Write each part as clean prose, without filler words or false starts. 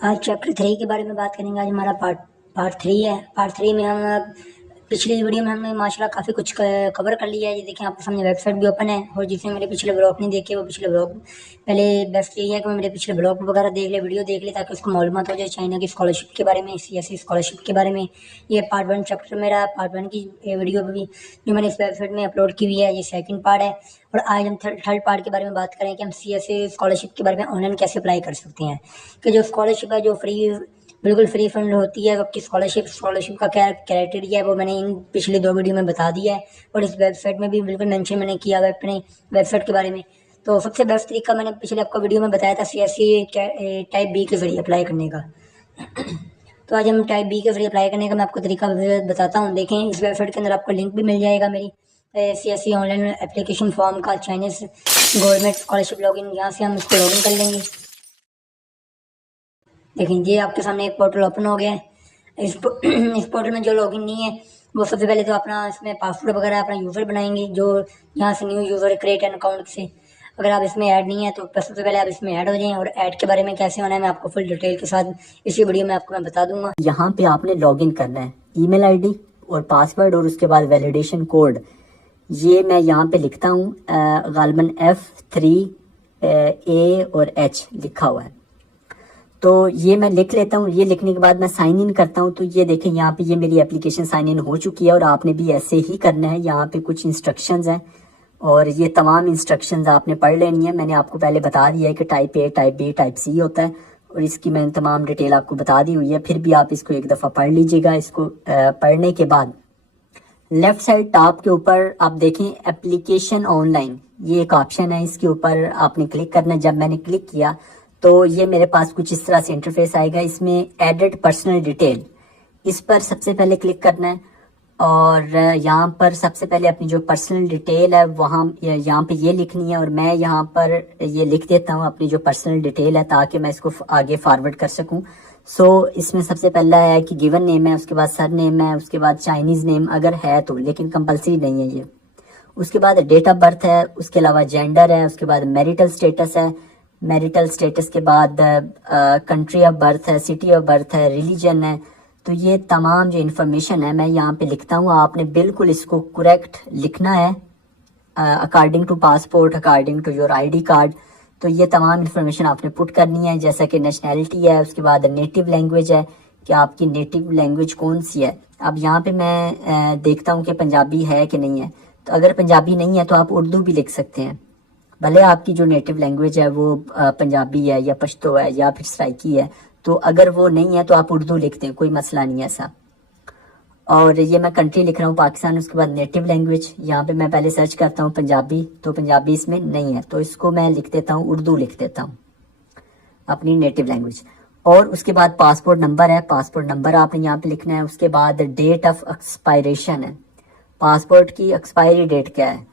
आज चैप्टर 3 के बारे में बात करेंगे। आज हमारा पार्ट पार्ट 3 है। पार्ट 3 में हम पिछली वीडियो में हमने माशाल्लाह काफ़ी कुछ कवर कर लिया है। ये देखें, आपके सामने वेबसाइट भी ओपन है, और जिसने मेरे पिछले ब्लॉग नहीं देखे वो पिछले ब्लॉग, पहले बेस्ट यही है कि मेरे पिछले ब्लॉग वगैरह देख ले, वीडियो देख ले, ताकि उसको मालूमात हो जाए चाइना की स्कॉलरशिप के बारे में, CSE स्कॉलरशिप के बारे में। ये पार्ट 1 चैप्टर मेरा, पार्ट 1 की वीडियो भी जो मैंने इस वेबसाइट में अपलोड की हुई है, ये सेकंड पार्ट है। और आज हम थर्ड पार्ट के बारे में बात करें कि हम CSE स्कॉलरशिप के बारे में ऑनलाइन कैसे अप्लाई कर सकते हैं। कि जो स्कॉलरशिप है, जो बिल्कुल फ्री फंड होती है आपकी स्कॉलरशिप का क्या क्राइटेरिया है, वो मैंने इन पिछले 2 वीडियो में बता दिया है, और इस वेबसाइट में भी बिल्कुल मेंशन मैंने किया हुआ है अपने वेबसाइट के बारे में। तो सबसे बेस्ट तरीका मैंने पिछले आपको वीडियो में बताया था CSE टाइप बी के जरिए अप्लाई करने का। तो आज हम टाइप बी के जरिए अप्लाई करने का मैं आपको तरीका बताता हूँ। देखें, इस वेबसाइट के अंदर आपको लिंक भी मिल जाएगा मेरी CSE ऑनलाइन एप्लीकेशन फॉर्म का, चाइनीज गवर्नमेंट स्कॉलरशिप लॉगिन। यहाँ से हम इसको लॉगिन कर लेंगे। लेकिन ये आपके सामने एक पोर्टल ओपन हो गया है। इस पोर्टल में जो लॉगिन नहीं है, वो सबसे पहले तो अपना इसमें पासवर्ड वगैरह अपना यूज़र बनाएंगे, जो यहाँ से new user create an account से। अगर आप इसमें ऐड नहीं है तो सबसे पहले आप इसमें ऐड हो जाएं, और ऐड के बारे में कैसे होना है मैं आपको फुल डिटेल के साथ इसी वीडियो में आपको मैं बता दूंगा। यहाँ पे आपने लॉगिन करना है, ईमेल आईडी और पासवर्ड, और उसके बाद वैलिडेशन कोड। ये मैं यहाँ पे लिखता हूँ, गालबन F3A और H लिखा हुआ है, तो ये मैं लिख लेता हूँ। ये लिखने के बाद मैं साइन इन करता हूँ। तो ये देखें, यहाँ पे ये मेरी एप्लीकेशन साइन इन हो चुकी है, और आपने भी ऐसे ही करना है। यहाँ पे कुछ इंस्ट्रक्शंस हैं, और ये तमाम इंस्ट्रक्शंस आपने पढ़ लेनी है। मैंने आपको पहले बता दिया है कि type A, type B, type C होता है, और इसकी मैंने तमाम डिटेल आपको बता दी हुई है। फिर भी आप इसको एक दफ़ा पढ़ लीजिएगा। इसको पढ़ने के बाद लेफ्ट साइड टॉप के ऊपर आप देखें एप्लीकेशन ऑनलाइन, ये एक ऑप्शन है, इसके ऊपर आपने क्लिक करना है। जब मैंने क्लिक किया तो ये मेरे पास कुछ इस तरह से इंटरफेस आएगा। इसमें एडिट पर्सनल डिटेल, इस पर सबसे पहले क्लिक करना है, और यहाँ पर सबसे पहले अपनी जो पर्सनल डिटेल है वहाँ यहाँ पे ये लिखनी है, और मैं यहाँ पर ये लिख देता हूँ अपनी जो पर्सनल डिटेल है, ताकि मैं इसको आगे फॉरवर्ड कर सकूँ। इसमें सबसे पहला है कि गिवन नेम है, उसके बाद सर नेम है, उसके बाद चाइनीज़ नेम अगर है तो, लेकिन कंपलसरी नहीं है ये। उसके बाद डेट ऑफ बर्थ है, उसके अलावा जेंडर है, उसके बाद मैरिटल स्टेटस है, मैरिटल स्टेटस के बाद कंट्री ऑफ बर्थ है, सिटी ऑफ बर्थ है, रिलीजन है। तो ये तमाम जो इन्फॉर्मेशन है मैं यहाँ पे लिखता हूँ। आपने बिल्कुल इसको करेक्ट लिखना है, according to passport, according to your ID card. तो ये तमाम इन्फॉर्मेशन आपने पुट करनी है, जैसा कि नेशनैलिटी है, उसके बाद नेटिव लैंग्वेज है कि आपकी नेटिव लैंग्वेज कौन सी है। अब यहाँ पे मैं देखता हूँ कि पंजाबी है कि नहीं है। तो अगर पंजाबी नहीं है तो आप उर्दू भी लिख सकते हैं, भले आपकी जो नेटिव लैंग्वेज है वो पंजाबी है या पश्तो है या फिर सराइकी है। तो अगर वो नहीं है तो आप उर्दू लिखते हैं, कोई मसला नहीं है ऐसा। और ये मैं कंट्री लिख रहा हूँ पाकिस्तान, उसके बाद नेटिव लैंग्वेज, यहाँ पे मैं पहले सर्च करता हूँ पंजाबी, तो पंजाबी इसमें नहीं है, तो इसको मैं लिख देता हूँ, उर्दू लिख देता हूँ अपनी नेटिव लैंग्वेज। और उसके बाद पासपोर्ट नंबर है, पासपोर्ट नंबर आपने यहाँ पे लिखना है। उसके बाद डेट ऑफ एक्सपायरेशन है, पासपोर्ट की एक्सपायरी डेट क्या है,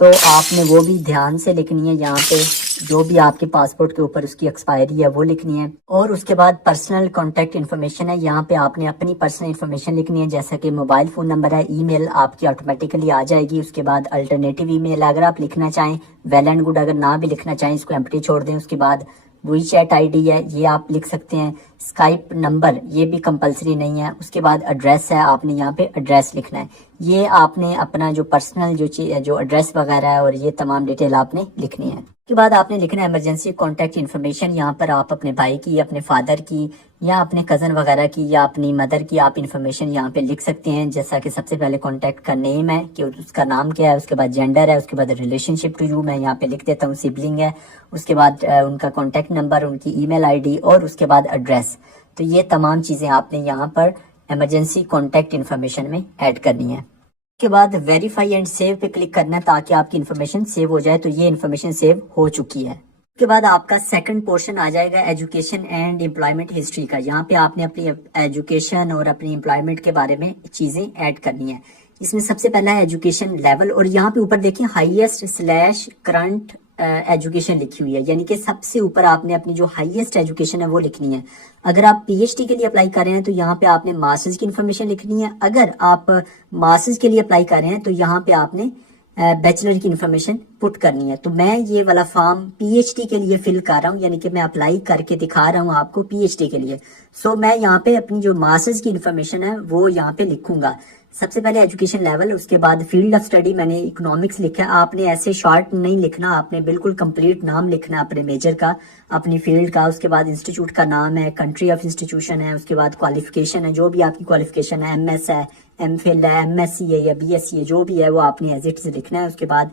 आपने वो भी ध्यान से लिखनी है। यहाँ पे जो भी आपके पासपोर्ट के ऊपर उसकी एक्सपायरी है वो लिखनी है। और उसके बाद पर्सनल कॉन्टैक्ट इन्फॉर्मेशन है, यहाँ पे आपने अपनी पर्सनल इन्फॉर्मेशन लिखनी है, जैसा कि मोबाइल फ़ोन नंबर है, ईमेल आपकी ऑटोमेटिकली आ जाएगी। उसके बाद अल्टरनेटिव ईमेल अगर आप लिखना चाहें, वेल एंड गुड, अगर ना भी लिखना चाहें इसको एम्प्टी छोड़ दें। उसके बाद WeChat ID है, ये आप लिख सकते हैं। स्काइप नंबर ये भी कंपलसरी नहीं है। उसके बाद एड्रेस है, आपने यहाँ पे एड्रेस लिखना है। ये आपने अपना जो पर्सनल जो एड्रेस वगैरह है और ये तमाम डिटेल आपने लिखनी है। उसके बाद आपने लिखना है इमरजेंसी कॉन्टैक्ट इन्फॉर्मेशन। यहाँ पर आप अपने भाई की, अपने फादर की, या अपने कज़न वगैरह की, या अपनी मदर की आप इन्फॉर्मेशन यहाँ पे लिख सकते हैं। जैसा कि सबसे पहले कॉन्टैक्ट का नेम है कि उसका नाम क्या है, उसके बाद जेंडर है, उसके बाद रिलेशनशिप टू यू मैं यहाँ पे लिख देता हूँ, सिबलिंग है। उसके बाद उनका कॉन्टैक्ट नंबर, उनकी ईमेल ID, और उसके बाद एड्रेस। तो ये तमाम चीज़ें आपने यहाँ पर इमरजेंसी कॉन्टैक्ट इन्फॉर्मेशन में ऐड करनी है। उसके बाद वेरीफाई एंड सेव पे क्लिक करना है, ताकि आपकी इन्फॉर्मेशन सेव हो जाए। तो ये इन्फॉर्मेशन सेव हो चुकी है। उसके बाद आपका सेकंड पोर्शन आ जाएगा एजुकेशन एंड एम्प्लॉयमेंट हिस्ट्री का। यहाँ पे आपने अपनी एजुकेशन और अपनी एम्प्लॉयमेंट के बारे में चीज़ें ऐड करनी है। इसमें सबसे पहला है एजुकेशन लेवल, और यहाँ पे ऊपर देखिए हाईएस्ट/करंट एजुकेशन लिखी हुई है, यानी कि सबसे ऊपर आपने अपनी जो हाईएस्ट एजुकेशन है वो लिखनी है। अगर आप PhD के लिए अप्लाई कर रहे हैं तो यहाँ पे आपने मास्टर्स की इन्फॉर्मेशन लिखनी है। अगर आप मास्टर्स के लिए अप्लाई कर रहे हैं तो यहाँ पे आपने बैचलर की इन्फॉर्मेशन पुट करनी है। तो मैं ये वाला फॉर्म पीएचडी के लिए फिल कर रहा हूँ, यानी कि मैं अप्लाई करके दिखा रहा हूँ आपको पीएचडी के लिए। सो मैं यहाँ पे अपनी जो मास्टर्स की इन्फॉर्मेशन है वो यहाँ पे लिखूंगा। सबसे पहले एजुकेशन लेवल, उसके बाद फील्ड ऑफ स्टडी मैंने इकोनॉमिक्स लिखा है। आपने ऐसे शॉर्ट नहीं लिखना, आपने बिल्कुल कंप्लीट नाम लिखना अपने मेजर का, अपनी फील्ड का। उसके बाद इंस्टीट्यूट का नाम है, कंट्री ऑफ इंस्टीट्यूशन है, उसके बाद क्वालिफिकेशन है, जो भी आपकी क्वालिफिकेशन है, एमएस है, एमफिल है, एमएससी है या बीएससी है, जो भी है वो आपने एज इट इज लिखना है। उसके बाद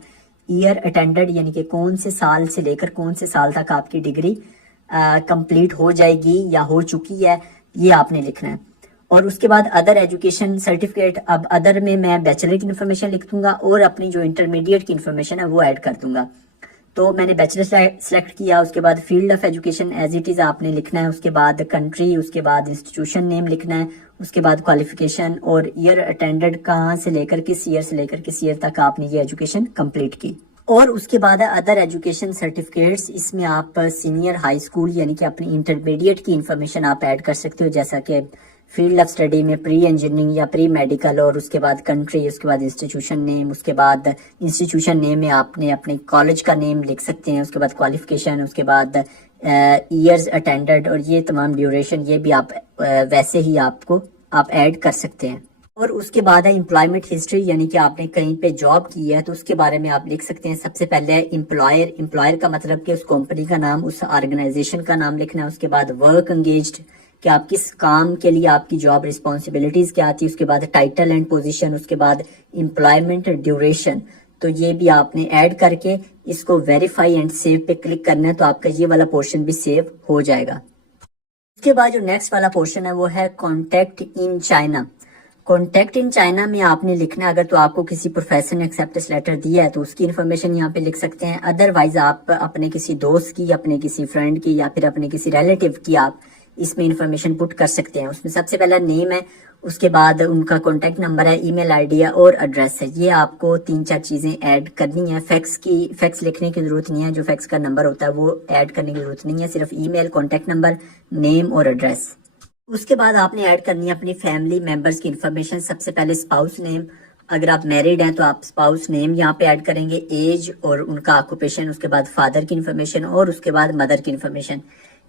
ईयर अटेंडेड, यानी कि कौन से साल से लेकर कौन से साल तक आपकी डिग्री कंप्लीट हो जाएगी या हो चुकी है, ये आपने लिखना है। और उसके बाद अदर एजुकेशन सर्टिफिकेट, अब अदर में मैं बैचलर की इन्फॉर्मेशन लिख दूंगा और अपनी जो इंटरमीडिएट की इन्फॉर्मेशन है वो ऐड कर दूंगा। तो मैंने बैचलर सेलेक्ट किया। उसके बाद field of education as it is आपने लिखना है। उसके बाद कंट्री, उसके बाद इंस्टीट्यूशन नेम लिखना है। उसके बाद क्वालिफिकेशन और ईयर अटेंडेड, कहाँ से लेकर किस ईयर से लेकर किस ईयर तक आपने ये एजुकेशन कंप्लीट की। और उसके बाद है अदर एजुकेशन सर्टिफिकेट्स। इसमें आप सीनियर हाई स्कूल यानी कि अपनी इंटरमीडिएट की इंफॉर्मेशन आप ऐड कर सकते हो, जैसा कि फील्ड ऑफ स्टडी में प्री इंजीनियरिंग या प्री मेडिकल, और उसके बाद कंट्री, उसके बाद इंस्टीट्यूशन नेम, उसके बाद इंस्टीट्यूशन नेम में आपने अपने कॉलेज का नेम लिख सकते हैं। उसके बाद क्वालिफिकेशन, उसके बाद ईयर्स अटेंडेड, और ये तमाम ड्यूरेशन ये भी आप वैसे ही आप ऐड कर सकते हैं। और उसके बाद है एम्प्लॉयमेंट हिस्ट्री, यानी कि आपने कहीं पे जॉब की है तो उसके बारे में आप लिख सकते हैं। सबसे पहले एम्प्लॉयर, एम्प्लॉयर का मतलब कि उस कंपनी का नाम, उस ऑर्गेनाइजेशन का नाम लिखना है। उसके बाद वर्क एंगेज्ड, कि आप किस काम के लिए आपकी जॉब रिस्पॉन्सिबिलिटीज क्या थी। उसके बाद टाइटल एंड पोजीशन, उसके बाद एम्प्लॉयमेंट ड्यूरेशन, तो ये भी आपने ऐड करके इसको वेरीफाई एंड सेव पे क्लिक करना है, तो आपका ये वाला पोर्शन भी सेव हो जाएगा। उसके बाद जो नेक्स्ट वाला पोर्शन है वो है contact in China. Contact in China में आपने लिखना है, अगर तो आपको किसी प्रोफेसर ने एक्सेप्टेंस लेटर दिया है तो उसकी इन्फॉर्मेशन यहाँ पे लिख सकते हैं। अदरवाइज आप अपने किसी दोस्त की, अपने किसी फ्रेंड की या फिर अपने किसी रिलेटिव की आप इसमें इंफॉर्मेशन पुट कर सकते हैं। उसमें सबसे पहला नेम है, उसके बाद उनका कॉन्टैक्ट नंबर है, ईमेल आईडी है और एड्रेस है। ये आपको 3-4 चीजें ऐड करनी है। फैक्स लिखने की जरूरत नहीं है, जो फैक्स का नंबर होता है वो ऐड करने की जरूरत नहीं है, सिर्फ ईमेल, कॉन्टैक्ट नंबर, नेम और एड्रेस। उसके बाद आपने ऐड करनी है अपनी फैमिली मेंबर्स की इन्फॉर्मेशन। सबसे पहले स्पाउस नेम, अगर आप मैरिड हैं तो आप स्पाउस नेम यहाँ पे ऐड करेंगे, एज और उनका ऑक्यूपेशन, उसके बाद फादर की इन्फॉर्मेशन और उसके बाद मदर की इन्फॉर्मेशन।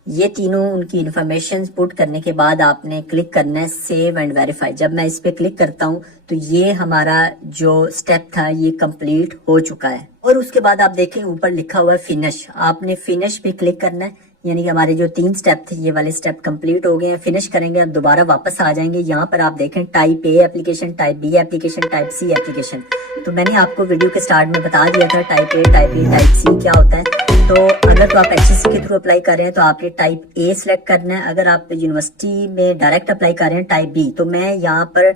ये तीनों उनकी इन्फॉर्मेशन पुट करने के बाद आपने क्लिक करना है सेव एंड वेरीफाई। जब मैं इस पे क्लिक करता हूँ तो ये हमारा जो स्टेप था ये कंप्लीट हो चुका है। और उसके बाद आप देखें ऊपर लिखा हुआ है फिनिश, आपने फिनिश पे क्लिक करना है, यानी कि हमारे जो 3 स्टेप थे ये वाले स्टेप कंप्लीट हो गए हैं। फिनिश करेंगे, अब दोबारा वापस आ जाएंगे। यहाँ पर आप देखें type A application, type B application, type C application. तो मैंने आपको वीडियो के स्टार्ट में बता दिया था type A, type B, type C क्या होता है। तो अगर तो आप एचएससी के थ्रू अप्लाई कर रहे हैं तो आपने टाइप ए सिलेक्ट करना है। अगर आप यूनिवर्सिटी में डायरेक्ट अप्लाई कर रहे हैं टाइप बी, तो मैं यहाँ पर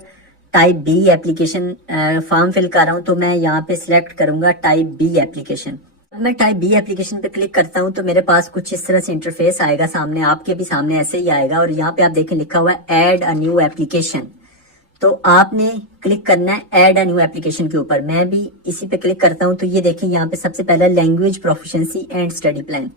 type B application form fill कर रहा हूँ, तो मैं यहाँ पे सिलेक्ट करूंगा टाइप बी एप्लीकेशन। मैं टाइप बी एप्लीकेशन पे क्लिक करता हूं तो मेरे पास कुछ इस तरह से इंटरफेस आएगा सामने, आपके भी सामने ऐसे ही आएगा। और यहाँ पे आप देखें लिखा हुआ है ऐड अ न्यू एप्लीकेशन, तो आपने क्लिक करना है ऐड अ न्यू एप्लीकेशन के ऊपर। मैं भी इसी पे क्लिक करता हूं तो ये देखें यहाँ पे सबसे पहला language proficiency and study plan.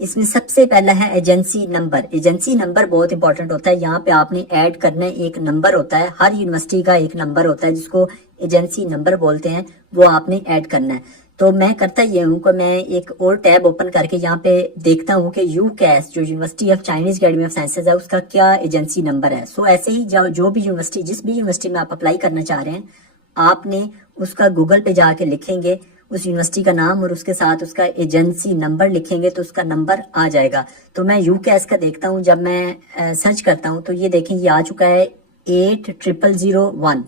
इसमें सबसे पहला है एजेंसी नंबर। एजेंसी नंबर बहुत इंपॉर्टेंट होता है, यहाँ पे आपने ऐड करना है। एक नंबर होता है, हर यूनिवर्सिटी का एक नंबर होता है जिसको एजेंसी नंबर बोलते हैं, वो आपने ऐड करना है। तो मैं करता ये हूँ कि मैं एक और टैब ओपन करके यहाँ पे देखता हूँ कि यूकैस जो university of Chinese academy of sciences है उसका क्या एजेंसी नंबर है। सो ऐसे ही जो भी यूनिवर्सिटी, जिस भी यूनिवर्सिटी में आप अप्लाई करना चाह रहे हैं, आपने उसका गूगल पे जाके लिखेंगे उस यूनिवर्सिटी का नाम और उसके साथ उसका एजेंसी नंबर लिखेंगे तो उसका नंबर आ जाएगा। तो मैं यूकैस का देखता हूँ, जब मैं सर्च करता हूँ तो ये देखें ये आ चुका है 8001।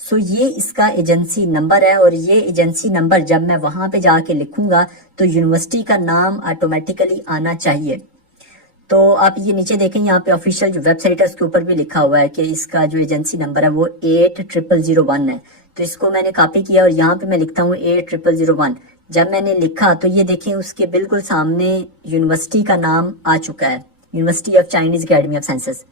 सो ये इसका एजेंसी नंबर है। और ये एजेंसी नंबर जब मैं वहां पे जाके लिखूंगा तो यूनिवर्सिटी का नाम ऑटोमेटिकली आना चाहिए। तो आप ये नीचे देखें यहाँ पे ऑफिशियल जो वेबसाइट है उसके ऊपर भी लिखा हुआ है कि इसका जो एजेंसी नंबर है वो 8001 है। तो इसको मैंने कॉपी किया और यहाँ पे मैं लिखता हूँ 8001। जब मैंने लिखा तो ये देखें उसके बिल्कुल सामने यूनिवर्सिटी का नाम आ चुका है, university of Chinese academy of sciences.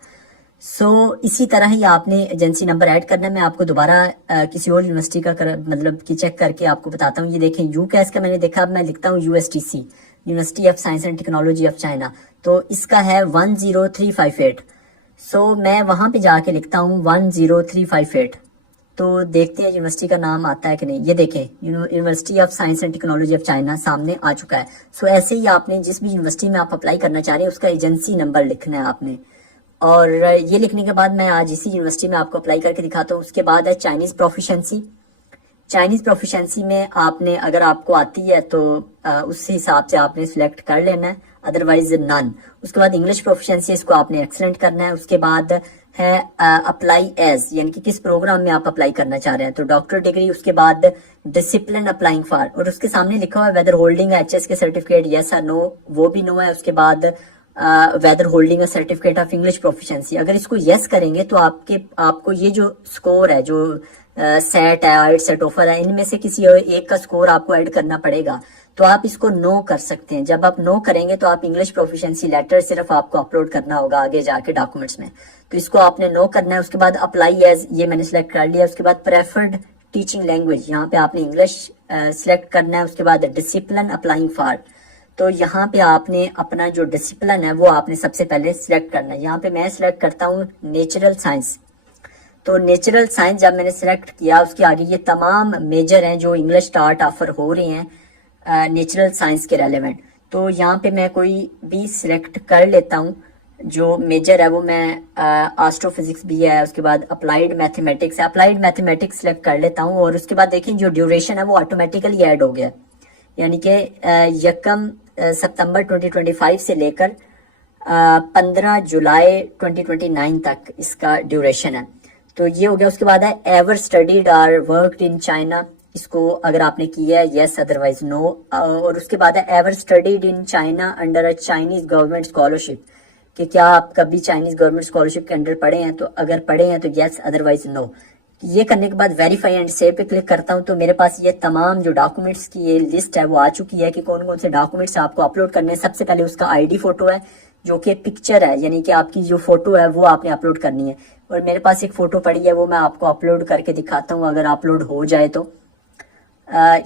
So इसी तरह ही आपने एजेंसी नंबर ऐड करना है। मैं आपको दोबारा किसी और यूनिवर्सिटी का मतलब कि चेक करके आपको बताता हूँ। ये देखें यूकैस का मैंने देखा, अब मैं लिखता हूँ USTC, university of science and technology of China, तो इसका है 10358। सो मैं वहां पे जाके लिखता हूँ 10358। तो देखते हैं यूनिवर्सिटी का नाम आता है कि नहीं। ये देखें, university of science and technology of China सामने आ चुका है। सो ऐसे ही आपने जिस भी यूनिवर्सिटी में आप अप्लाई करना चाह रहे हैं उसका एजेंसी नंबर लिखना है आपने। और ये लिखने के बाद मैं आज इसी यूनिवर्सिटी में आपको अप्लाई करके दिखाता हूँ। उसके बाद है चाइनीज प्रोफिशिएंसी। चाइनीज प्रोफिशिएंसी में आपने, अगर आपको आती है तो उस हिसाब से आपने सिलेक्ट कर लेना है, अदरवाइज नन। उसके बाद इंग्लिश प्रोफिशिएंसी, इसको आपने एक्सलेंट करना है। उसके बाद है अप्लाई एज, यानी कि किस प्रोग्राम में आप अप्लाई करना चाह रहे हैं, तो डॉक्टर डिग्री। उसके बाद डिसिप्लिन अप्लाइंग फॉर, और उसके सामने लिखा हुआ है वेदर होल्डिंग एचएस के सर्टिफिकेट, यस और नो, वो भी नो है। उसके बाद whether holding a certificate of English proficiency, अगर इसको यस करेंगे तो आपको ये जो स्कोर है, जो सेट है, आइट सेट ऑफर है, इनमें से किसी एक का स्कोर आपको ऐड करना पड़ेगा। तो आप इसको नो कर सकते हैं। जब आप नो करेंगे तो आप इंग्लिश प्रोफिशिएंसी लेटर सिर्फ आपको अपलोड करना होगा आगे जाके डॉक्यूमेंट्स में, तो इसको आपने नो करना है। उसके बाद अप्लाई एज, ये मैंने सिलेक्ट कर लिया। उसके बाद प्रेफर्ड टीचिंग लैंग्वेज, यहाँ पे आपने इंग्लिश सिलेक्ट करना है। उसके बाद डिसिप्लिन अप्लाइंग फॉर, तो यहाँ पे आपने अपना जो डिसिप्लिन है वो आपने सबसे पहले सिलेक्ट करना है। यहाँ पे मैं सिलेक्ट करता हूँ नेचुरल साइंस। तो नेचुरल साइंस जब मैंने सिलेक्ट किया, उसके आगे ये तमाम मेजर हैं जो इंग्लिश स्टार्ट ऑफर हो रहे हैं नेचुरल साइंस के रेलेवेंट। तो यहाँ पे मैं कोई भी सिलेक्ट कर लेता हूँ। जो मेजर है वो मैं एस्ट्रोफिजिक्स भी है, उसके बाद अप्लाइड मैथमेटिक्स है, अप्लाइड मैथमेटिक्स सिलेक्ट कर लेता हूँ। और उसके बाद देखिए जो ड्यूरेशन है वो ऑटोमेटिकली ऐड हो गया, यानी कि 1 सितंबर 2025 से लेकर 15 जुलाई 2029 तक इसका ड्यूरेशन है। तो ये हो गया। उसके बाद है एवर स्टडीड और वर्कड इन चाइना, इसको अगर आपने किया है यस, अदरवाइज नो। और उसके बाद है ever studied in China under a Chinese government scholarship, कि क्या आप कभी चाइनीज गवर्नमेंट स्कॉलरशिप के अंडर पढ़े हैं, तो अगर पढ़े हैं तो यस, अदरवाइज नो। ये करने के बाद वेरीफाई एंड सेव पे क्लिक करता हूं, तो मेरे पास ये तमाम जो डॉक्यूमेंट्स की ये लिस्ट है वो आ चुकी है कि कौन कौन से डॉक्यूमेंट्स आपको अपलोड करने हैं। सबसे पहले उसका आईडी फोटो है, जो कि पिक्चर है, यानी कि आपकी जो फोटो है वो आपने अपलोड करनी है। और मेरे पास एक फोटो पड़ी है, वो मैं आपको अपलोड करके दिखाता हूँ, अगर अपलोड हो जाए तो।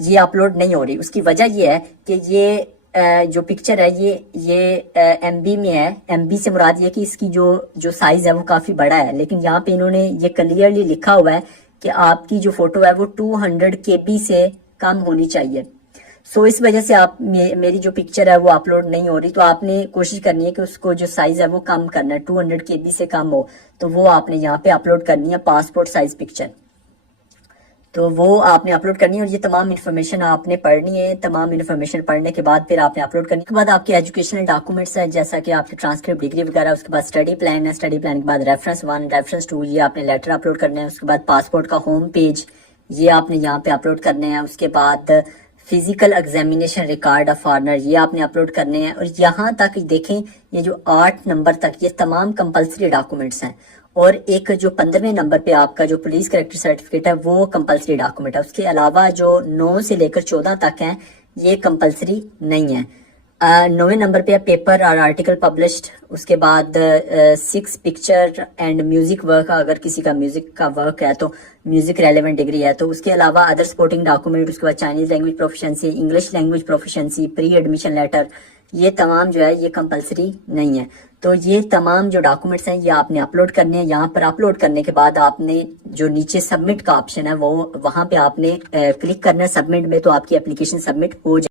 ये अपलोड नहीं हो रही, उसकी वजह ये है कि ये जो पिक्चर है ये एमबी में है। एमबी से मुराद ये कि इसकी जो साइज है वो काफी बड़ा है, लेकिन यहाँ पे इन्होंने ये क्लियरली लिखा हुआ है कि आपकी जो फोटो है वो 200 KB से कम होनी चाहिए। सो इस वजह से आप मेरी जो पिक्चर है वो अपलोड नहीं हो रही। तो आपने कोशिश करनी है कि उसको जो साइज है वो कम करना है, 200 KB से कम हो, तो वो आपने यहाँ पे अपलोड करनी है पासपोर्ट साइज पिक्चर, तो वो आपने अपलोड करनी है। और ये तमाम इन्फॉर्मेशन आपने पढ़नी है। तमाम इन्फॉर्मेशन पढ़ने के बाद फिर आपने अपलोड करने के बाद आपके एजुकेशनल डॉक्यूमेंट्स है, जैसा कि आपके ट्रांसक्रिप्ट, डिग्री वगैरह। उसके बाद स्टडी प्लान है, स्टडी प्लान के बाद रेफरेंस 1, रेफरेंस 2, ये आपने लेटर अपलोड करना है। उसके बाद पासपोर्ट का होम पेज, ये आपने यहाँ पे अपलोड करने हैं। उसके बाद physical examination record of foreigner, ये आपने अपलोड करने हैं। और यहाँ तक देखें, ये जो 8 नंबर तक ये तमाम कंपलसरी डॉक्यूमेंट्स हैं। और एक जो 15वें नंबर पे आपका जो पुलिस कैरेक्टर सर्टिफिकेट है वो कंपलसरी डॉक्यूमेंट है। उसके अलावा जो 9 से लेकर 14 तक है ये कंपलसरी नहीं है। 9वें नंबर पे है पेपर और आर्टिकल पब्लिश्ड। उसके बाद 6 पिक्चर एंड म्यूजिक वर्क, अगर किसी का म्यूजिक का वर्क है तो म्यूजिक रेलेवेंट डिग्री है तो। उसके अलावा अदर सपोर्टिंग डॉक्यूमेंट, उसके बाद Chinese language proficiency, English language proficiency, pre admission letter, ये तमाम जो है ये कंपलसरी नहीं है। तो ये तमाम जो डॉक्यूमेंट्स हैं ये आपने अपलोड करने हैं। यहाँ पर अपलोड करने के बाद आपने जो नीचे सबमिट का ऑप्शन है वो वहां पे आपने क्लिक करना है सबमिट में, तो आपकी एप्लीकेशन सबमिट हो जाए।